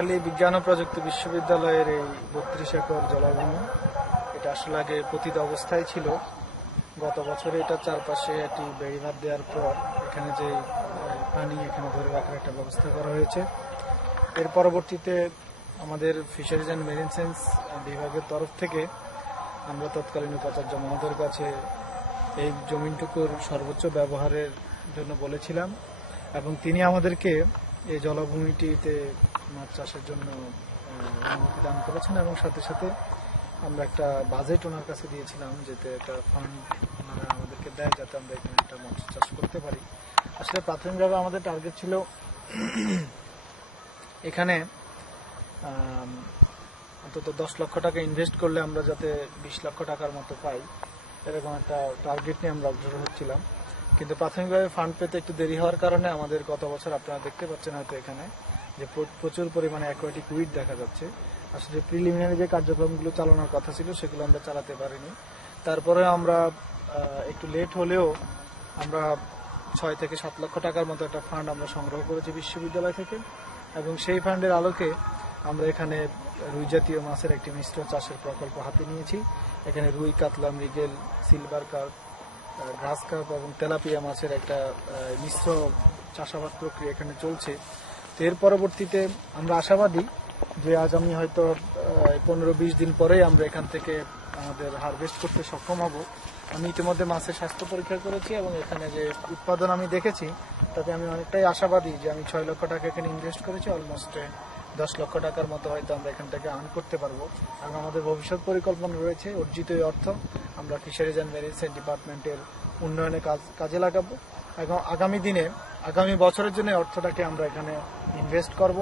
নোয়াখালী বিজ্ঞান ও প্রযুক্তি বিশ্ববিদ্যালয়ের এই 32 একর জলাভূমি, এটা আসলে আগে পতিত অবস্থায় ছিল। গত বছরে এটা চারপাশে একটি বেড়িবাঁধ দেওয়ার পর এখানে যে পানি এখানে ধরে রাখার একটা ব্যবস্থা করা হয়েছে। এর পরবর্তীতে আমাদের ফিশারিজ অ্যান্ড মেরিন সায়েন্স বিভাগের তরফ থেকে আমরা তৎকালীন উপাচার্য মহোদয়ের কাছে এই জমিনটুকুর সর্বোচ্চ ব্যবহারের জন্য বলেছিলাম এবং তিনি আমাদেরকে এই জলাভূমিটিতে মাছ চাষের জন্য অনুমতি দান করেছেন এবং সাথে সাথে আমরা একটা বাজেট ওনার কাছে দিয়েছিলাম, যাতে একটা ফান্ড ওনারা আমাদেরকে দেয় যাতে আমরা এখানে একটা মৎস্য চাষ করতে পারি। আসলে প্রাথমিকভাবে আমাদের টার্গেট ছিল এখানে অন্তত 10 লক্ষ টাকা ইনভেস্ট করলে আমরা যাতে 20 লক্ষ টাকার মতো পাই, এরকম একটা টার্গেট নিয়ে আমরা অগ্রসর হচ্ছিলাম। কিন্তু প্রাথমিকভাবে ফান্ড পেতে একটু দেরি হওয়ার কারণে আমাদের গত বছর আপনারা দেখতে পাচ্ছেন হয়তো এখানে যে প্রচুর পরিমাণে অ্যাকোয়াটিক উইড দেখা যাচ্ছে। আসলে প্রিলিমিনারি যে কার্যক্রমগুলো চালানোর কথা ছিল সেগুলো আমরা চালাতে পারিনি। তারপরে আমরা একটু লেট হলেও আমরা 6 থেকে 7 লক্ষ টাকার মতো একটা ফান্ড আমরা সংগ্রহ করেছি বিশ্ববিদ্যালয় থেকে এবং সেই ফান্ডের আলোকে আমরা এখানে রুই জাতীয় মাছের একটি মিশ্র চাষের প্রকল্প হাতে নিয়েছি। এখানে রুই, কাতলা, মৃগেল, সিলভার কার্প, গ্রাস কার্প এবং তেলাপিয়া মাছের একটা মিশ্র চাষাবাদ প্রক্রিয়া এখানে চলছে। তো এর পরবর্তীতে আমরা আশাবাদী যে আগামী হয়তো 15-20 দিন পরেই আমরা এখান থেকে আমাদের হারভেস্ট করতে সক্ষম হব। আমি ইতিমধ্যে মাছের স্বাস্থ্য পরীক্ষা করেছি এবং এখানে যে উৎপাদন আমি দেখেছি তাতে আমি অনেকটাই আশাবাদী যে আমি 6 লক্ষ টাকা এখানে ইনভেস্ট করেছি, অলমোস্ট 10 লক্ষ টাকার মতো হয়তো আমরা এখান থেকে আর্ন করতে পারবো। এবং আমাদের ভবিষ্যৎ পরিকল্পনা রয়েছে অর্জিত এই অর্থ আমরা ফিশারিজ অ্যান্ড মেরিন সায়েন্স ডিপার্টমেন্টের উন্নয়নে কাজে লাগাবো এবং আগামী বছরের জন্য অর্থটাকে আমরা এখানে ইনভেস্ট করব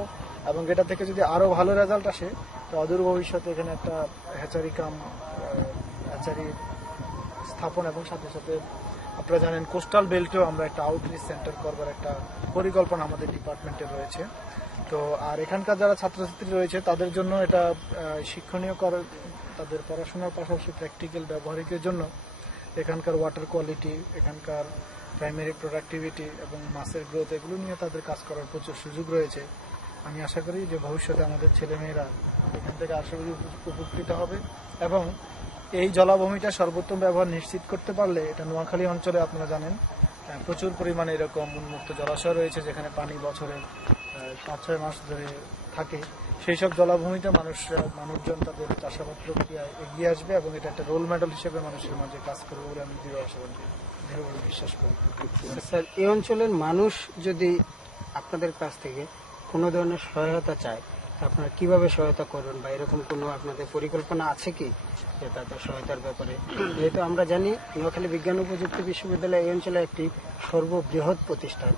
এবং এটা থেকে যদি আরো ভালো রেজাল্ট আসে তো অদূর ভবিষ্যতে এখানে একটা হ্যাচারি স্থাপন এবং সাথে সাথে আপনারা জানেন কোস্টাল বেল্টেও আমরা একটা আউটরিচ সেন্টার করবার একটা পরিকল্পনা আমাদের ডিপার্টমেন্টে রয়েছে। তো আর এখানকার যারা ছাত্রছাত্রী রয়েছে তাদের জন্য এটা শিক্ষণীয় করার, তাদের পড়াশোনার পাশাপাশি প্র্যাকটিক্যাল ব্যবহারিকের জন্য এখানকার ওয়াটার কোয়ালিটি, এখানকার প্রাইমারি প্রোডাক্টিভিটি এবং মাছের গ্রোথ এগুলো নিয়ে তাদের কাজ করার প্রচুর সুযোগ রয়েছে। আমি আশা করি যে ভবিষ্যতে আমাদের ছেলেমেয়েরা এখান থেকে আশাবাদী উপকৃত হবে এবং এই জলাভূমিটা সর্বোত্তম ব্যবহার নিশ্চিত করতে পারলে এটা নোয়াখালী অঞ্চলে আপনারা জানেন প্রচুর পরিমাণে এরকম উন্মুক্ত জলাশয় রয়েছে যেখানে পানি বছরে 5-6 মাস ধরে থাকে। সেই সব জলাভূমিতে মানুষজন তাদের চাষাবাদ প্রক্রিয়ায় এগিয়ে আসবে এবং এটা একটা রোল মডেল হিসেবে মানুষের মাঝে কাজ করবে বলে আমি দৃঢ় আশাবাদী, দৃঢ়ভাবে বিশ্বাস করি। স্যার, এই অঞ্চলের মানুষ যদি আপনাদের কাছ থেকে কোনো ধরনের সহায়তা চায় আপনারা কিভাবে সহায়তা করবেন বা এরকম কোনো আপনাদের পরিকল্পনা আছে কি যে তাদের সহায়তার ব্যাপারে? যেহেতু আমরা জানি নোয়াখালী বিজ্ঞান ও প্রযুক্তি বিশ্ববিদ্যালয় এই অঞ্চলে একটি সর্ববৃহৎ প্রতিষ্ঠান,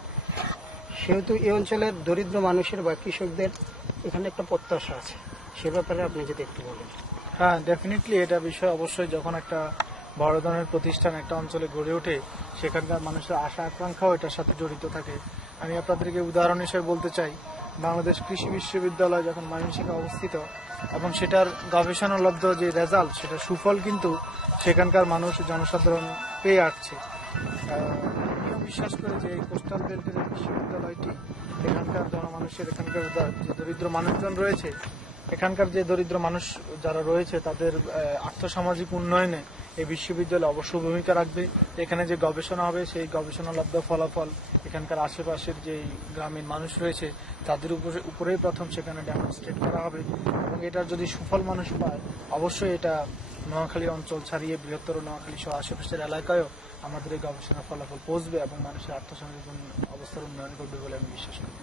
সেহেতু এই অঞ্চলের দরিদ্র মানুষের বা কৃষকদের এখানে একটা প্রত্যাশা আছে, সে ব্যাপারে আপনি যদি একটু বলেন। হ্যাঁ, ডেফিনেটলি এটা বিষয় অবশ্যই। যখন একটা বড় ধরনের প্রতিষ্ঠান একটা অঞ্চলে গড়ে ওঠে সেখানকার মানুষের আশা আকাঙ্ক্ষাও এটার সাথে জড়িত থাকে। আমি আপনাদেরকে উদাহরণ হিসেবে বলতে চাই, বাংলাদেশ কৃষি বিশ্ববিদ্যালয় যখন ময়মনসিংহে অবস্থিত এবং সেটার গবেষণালব্ধ যে রেজাল্ট সেটার সুফল কিন্তু সেখানকার মানুষ জনসাধারণ পেয়ে আসছে। আমিও বিশ্বাস করি যে এই কোস্টাল বেল্টের বিশ্ববিদ্যালয়টি এখানকার জনমানুষের, এখানকার যে দরিদ্র মানুষজন রয়েছে, এখানকার যে দরিদ্র মানুষ যারা রয়েছে তাদের আর্থসামাজিক উন্নয়নে এই বিশ্ববিদ্যালয় অবশ্য ভূমিকা রাখবে। এখানে যে গবেষণা হবে সেই গবেষণালব্ধ ফলাফল এখানকার আশেপাশের যে গ্রামীণ মানুষ রয়েছে তাদের উপরেই প্রথম সেখানে ডেমনস্ট্রেট করা হবে এবং এটার যদি সুফল মানুষ পায় অবশ্যই এটা নোয়াখালী অঞ্চল ছাড়িয়ে বৃহত্তর নোয়াখালী সহ আশেপাশের এলাকায়ও আমাদের এই গবেষণার ফলাফল পৌঁছবে এবং মানুষের আর্থসামাজিক অবস্থার উন্নয়ন করবে বলে আমি বিশ্বাস করি।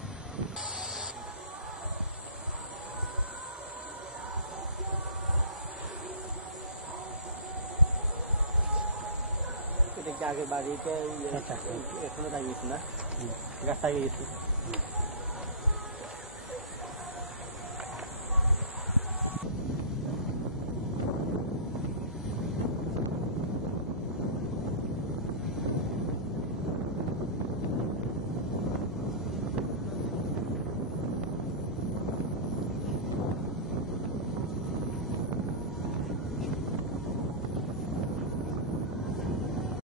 আগে বাড়িতে এখনো দাঁড়িয়েছি না, গাছ লাগিয়ে গেছি।